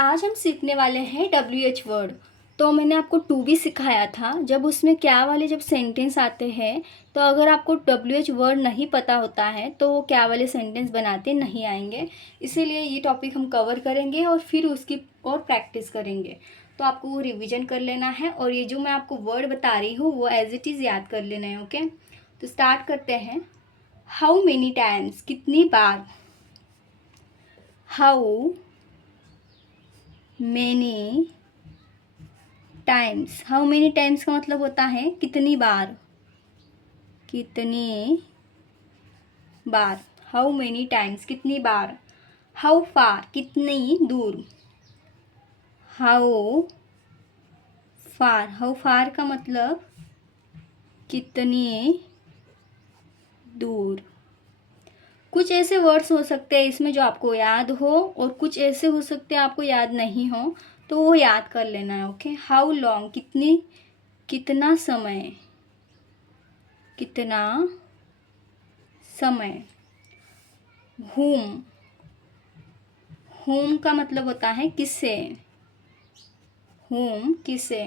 आज हम सीखने वाले हैं WH वर्ड। तो मैंने आपको टू बी सिखाया था, जब उसमें क्या वाले जब सेंटेंस आते हैं तो अगर आपको WH वर्ड नहीं पता होता है तो वो क्या वाले सेंटेंस बनाते नहीं आएंगे। इसीलिए ये टॉपिक हम कवर करेंगे और फिर उसकी और प्रैक्टिस करेंगे। तो आपको वो रिवीजन कर लेना है और ये जो मैं आपको वर्ड बता रही हूँ वो एज इट इज़ याद कर लेना है। ओके, तो स्टार्ट करते हैं। हाउ मेनी टाइम्स, कितनी बार। How many times, how many times का मतलब होता है कितनी बार, कितनी बार। हाउ मेनी टाइम्स, कितनी बार। हाउ फार, कितनी दूर। हाउ फार, हाउ फार का मतलब कितनी दूर। कुछ ऐसे वर्ड्स हो सकते हैं इसमें जो आपको याद हो और कुछ ऐसे हो सकते हैं आपको याद नहीं हो, तो वो याद कर लेना है। ओके, हाउ लॉन्ग, कितनी, कितना समय, कितना समय। whom, whom का मतलब होता है किससे, whom किसे।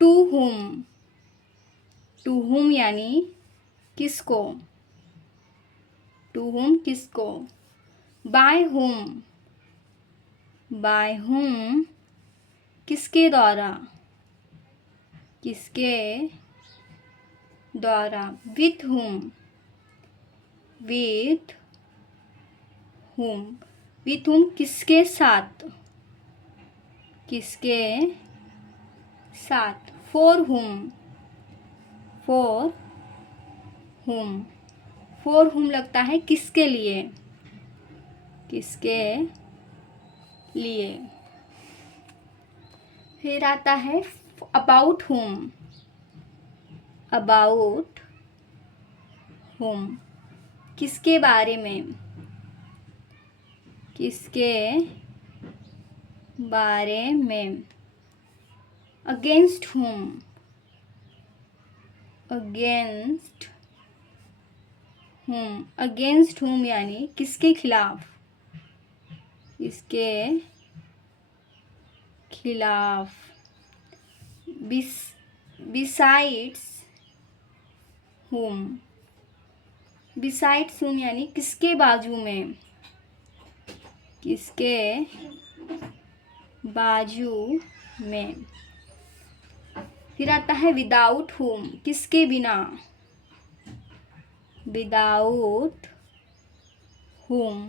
to whom, to whom यानी किसको, to whom किसको। by whom, by whom किसके द्वारा, किसके द्वारा। with whom, with whom, with whom किसके साथ, किसके साथ। for whom, for whom, for whom लगता है किसके लिए, किसके लिए। फिर आता है about whom, about whom किसके बारे में, किसके बारे में। against whom, against whom, against whom यानी किसके खिलाफ, किसके खिलाफ। besides whom, besides whom यानी किसके बाजू में, किसके बाजू में। फिर आता है विदाउट whom, किसके बिना, विदाउट whom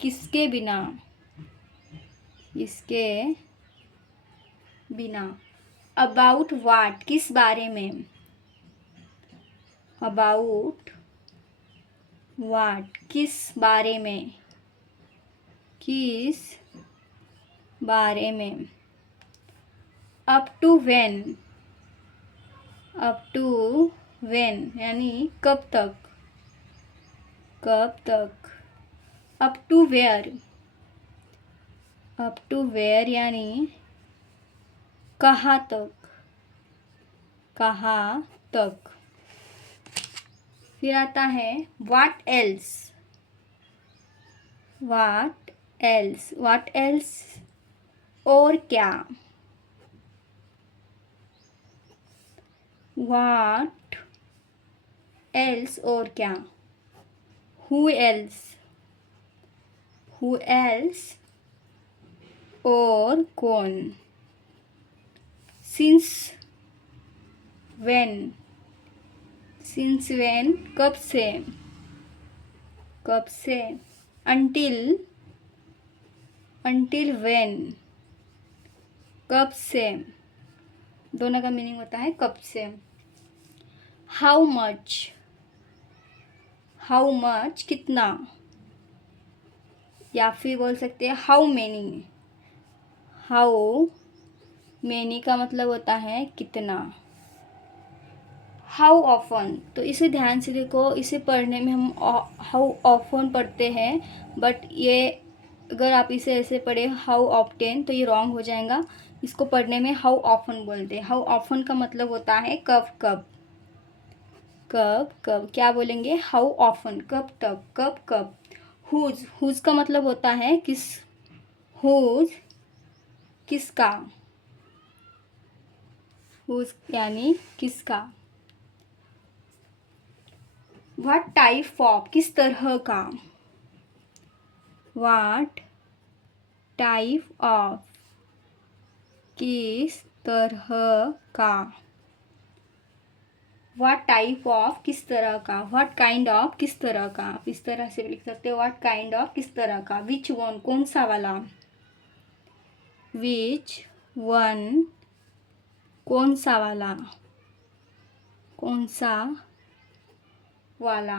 किसके बिना, किसके बिना। अबाउट वाट, किस बारे में, अबाउट वाट किस बारे में, किस बारे में। Up to when, up to when यानी कब तक, कब तक। Up to where, up to where यानी कहाँ तक, कहाँ तक। फिर आता है what else, what else, what else और क्या, व्हाट एल्स और क्या। हु एल्स, हु एल्स और कौन। सिंस व्हेन, सिंस व्हेन कब से, कब से। अंटिल, अंटिल व्हेन कब से, दोनों का मीनिंग होता है कब से। हाउ मच, हाउ मच कितना, या फिर बोल सकते हैं हाउ मेनी। हाउ मेनी का मतलब होता है कितना। हाउ ऑफन, तो इसे ध्यान से देखो, इसे पढ़ने में हम हाउ ऑफन पढ़ते हैं, बट ये अगर आप इसे ऐसे पढ़े हाउ ऑफ्टेन तो ये रॉन्ग हो जाएगा। इसको पढ़ने में हाउ ऑफन बोलते हैं। हाउ ऑफन का मतलब होता है कब कब, कब कब। क्या बोलेंगे, हाउ ऑफन कब तक, कब कब। हुज का मतलब होता है किस, हुज किसका, हुज यानी किसका। व्हाट टाइप ऑफ किस तरह का, व्हाट टाइप ऑफ किस तरह का, व्हाट टाइप ऑफ किस तरह का, व्हाट काइंड ऑफ किस तरह का, आप इस तरह से भी लिख सकते हो, व्हाट काइंड ऑफ किस तरह का। विच वन कौन सा वाला, विच वन कौन सा वाला, कौन सा वाला।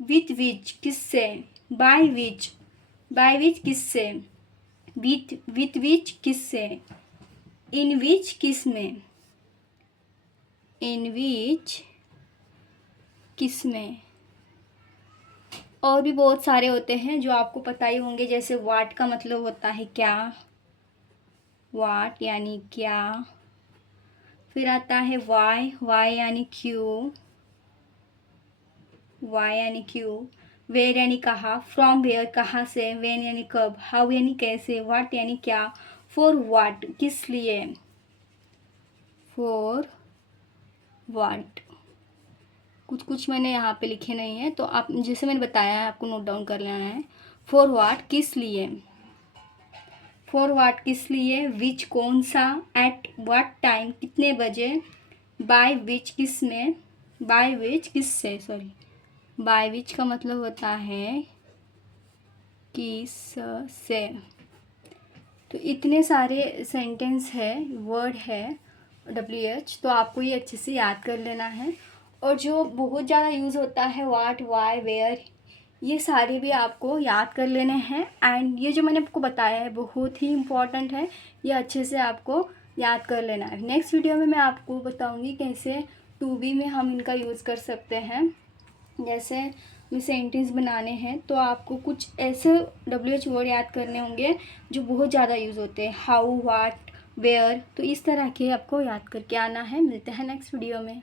विथ विच किससे, बाय विच किससे, विथ विच किससे, इन विच किस में, इन विच किस में। और भी बहुत सारे होते हैं जो आपको पता ही होंगे, जैसे वाट का मतलब होता है क्या, वाट यानी क्या। फिर आता है वाई यानी क्यों, वाई यानी क्यों। वेयर यानी कहाँ, फ्रॉम वेयर कहाँ से, वेन यानी कब, हाउ यानी कैसे, व्हाट यानी क्या, फॉर व्हाट किस लिए, फॉर व्हाट। कुछ मैंने यहाँ पे लिखे नहीं है, तो आप जैसे मैंने बताया है आपको नोट डाउन कर लेना है। फॉर व्हाट किस लिए, फॉर व्हाट किस लिए, विच कौन सा, एट व्हाट टाइम कितने बजे, बाय विच किस में, बाय विच किस से, सॉरी बाय विच का मतलब होता है किस से। तो इतने सारे सेंटेंस है, वर्ड है WH, तो आपको ये अच्छे से याद कर लेना है। और जो बहुत ज़्यादा यूज़ होता है व्हाट, वाई, वेयर, ये सारे भी आपको याद कर लेने हैं। एंड ये जो मैंने आपको बताया है बहुत ही इम्पॉर्टेंट है, ये अच्छे से आपको याद कर लेना है। नेक्स्ट वीडियो में मैं आपको बताऊंगी कैसे टू बी में हम इनका यूज़ कर सकते हैं। जैसे हमें सेंटेंस बनाने हैं तो आपको कुछ ऐसे WH वर्ड याद करने होंगे जो बहुत ज़्यादा यूज़ होते हैं, हाउ, व्हाट, वेयर। तो इस तरह के आपको याद करके आना है। मिलते हैं नेक्स्ट वीडियो में।